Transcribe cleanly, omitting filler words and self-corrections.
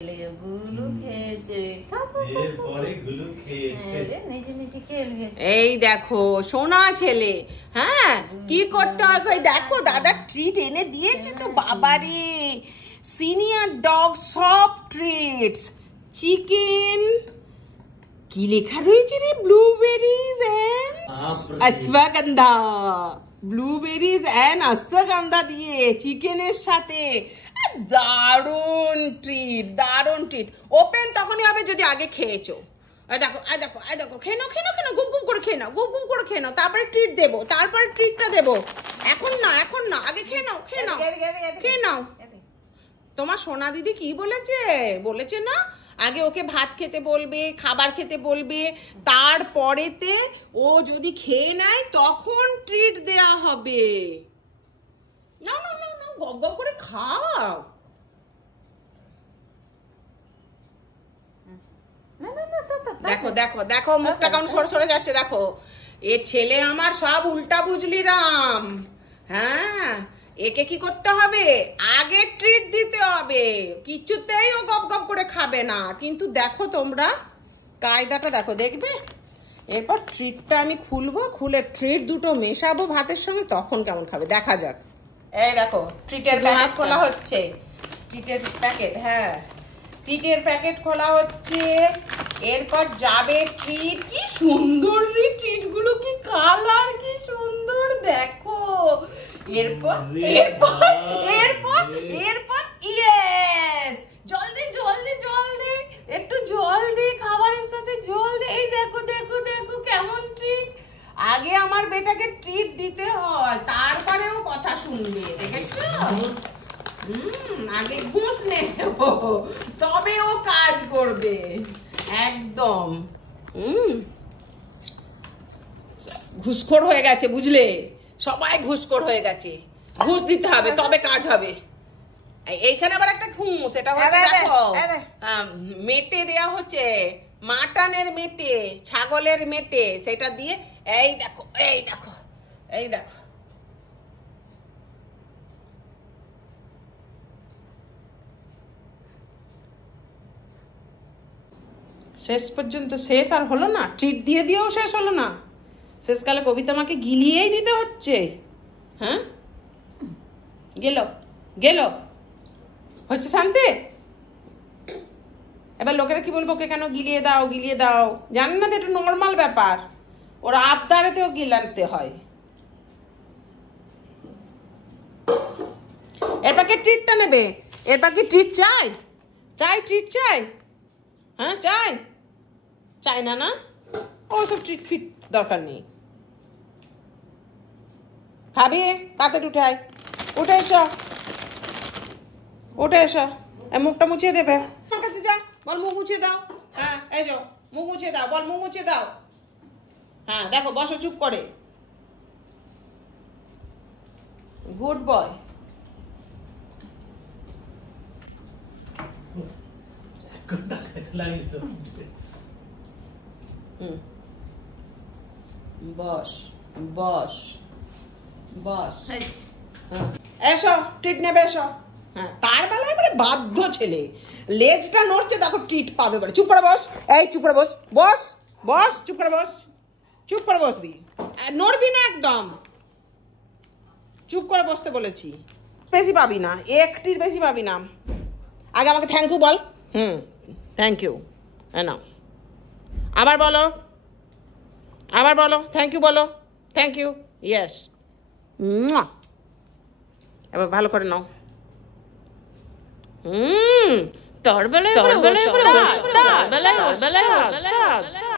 গুলু খেয়েছে, এই দেখো সোনা ছেলে। হ্যাঁ কি করতে হবে দেখো, দাদা ট্রিট এনে দিয়েছে তো বাবারে, সিনিয়র ডগ সব ট্রিটস, চিকেন, কি লেখা রয়েছে রে, blueberries and ashwagandha, blueberries and ashwagandha দিয়ে চিকেনের সাথে। দারুণ ট্রিট, দারুণ ট্রিট। ওপেন তখনই হবে যদি আগে খেয়েছো। দেখো দেখো দেখো, খেয়ে নাও খেয়ে নাও খেয়ে নাও, গুম গুম করে খেয়ে নাও, গুম গুম করে খেয়ে নাও, তারপরে ট্রিট দেবো, তারপরে ট্রিটটা দেবো। এখন না এখন না, আগে খেয়ে নাও খেয়ে নাও খেয়ে নাও। তোমার সোনা দিদি কি বলেছে, বলেছে না আগে ওকে ভাত খেতে বলবে, খাবার খেতে বলবে, তারপরেতে ও যদি খেয়ে নেয় তখন ট্রিট দেয়া হবে। নাও নাও নাও নাও, গপ গপ করে খাও। দেখো দেখো দেখো, মুখটা কেমন সরে সরে যাচ্ছে দেখো। এ ছেলে আমার সব উল্টা বুঝলি রাম। হ্যাঁ একে কি করতে হবে, আগে ট্রিট দিতে হবে, কিছুতেই ও গপ গপ করে খাবে না। কিন্তু দেখো তোমরা কায়দাটা দেখো, দেখবে এরপর ট্রিটটা আমি খুলবো, খুলে ট্রিট দুটো মেশাবো ভাতের সঙ্গে, তখন কেমন খাবে দেখা যাক। এই দেখো ট্রিটের প্যাকেট খোলা হচ্ছে, ট্রিটের প্যাকেট, হ্যাঁ ট্রিটের প্যাকেট খোলা হচ্ছে। এরপর যাবে ট্রিট, কি সুন্দর রে ট্রিট গুলো, কি কালার, কি সুন্দর দেখো। এরপর এরপর এরপর এরপর ইয়েস, জল দে জল দে জল দে, একটু জল দে, খাবারের সাথে জল দে। এই দেখো দেখো দেখো কেমন ট্রিট। আগে আমার বেটাকে ট্রিট দিতে হয়, তারপরেও কথা শুনবে, দেখেছো? আগে ঘুষ নেব তবে ও কাজ করবে একদম। ঘুষখোর হয়ে গেছে বুঝলে, সবাই ঘুষখোর হয়ে গেছে, ঘুষ দিতে হবে তবে কাজ হবে। এইখানে আবার একটা ঘুষ, এটা হচ্ছে দেখো মেটে দেয়া হচ্ছে, মাটনের মেটে, ছাগলের মেটে, সেটা দিয়ে এই দেখো এই দেখো এই দেখো। শেষ পর্যন্ত শেষ আর হলো না, ট্রিট দিয়ে দিয়েও শেষ হলো না, শেষকালে কবিতা আমাকে গিলিয়েই দিতে হচ্ছে। হ্যাঁ গেল গেল, হচ্ছে শান্তি। এবার লোকেরা কি বলবো, ওকে কেন গিলিয়ে দাও গিলিয়ে দাও, জানেন না তো এটা নর্মাল ব্যাপার, ওরা আবদারেতেও গিলাতে হয়। এরপর কি ট্রিটটা নেবে, এরপর কি ট্রিট চাই, চাই ট্রিট চাই, হ্যাঁ চাই, চাই না না, ওসব ট্রিট ফিট দরকার নেই। খাবি তাতে উঠে আয়, উঠে এসো উঠে এসো, মুখটা মুছিয়ে দেবে, আমার কাছে যা, বল মুখ মুছিয়ে দাও। হ্যাঁ এই যাও, মুখ মুছিয়ে দাও, বল মুখ মুছিয়ে দাও। হ্যাঁ দেখো বসো চুপ করে, গুড বয়। বস বস বস, এসো ট্রিট নেবে এসো। হ্যাঁ তার বেলায় এবারে বাধ্য ছেলে, লেজটা নড়ছে দেখো ট্রিট পাবে বলে। চুপ করে বস, এই চুপ করে বস, বস বস, চুপ করে বস, চুপ করে বসবি, নড়বি না একদম, চুপ করে বসতে বলেছি। বেশি পাবি না, একটির বেশি পাবি না। আগে আমাকে থ্যাংক ইউ বল। থ্যাংক ইউ, নাও আবার বলো, আবার বলো থ্যাংক ইউ, বলো থ্যাংক ইউ, ইয়েস। এবার ভালো করে নাও। তোর বেলায়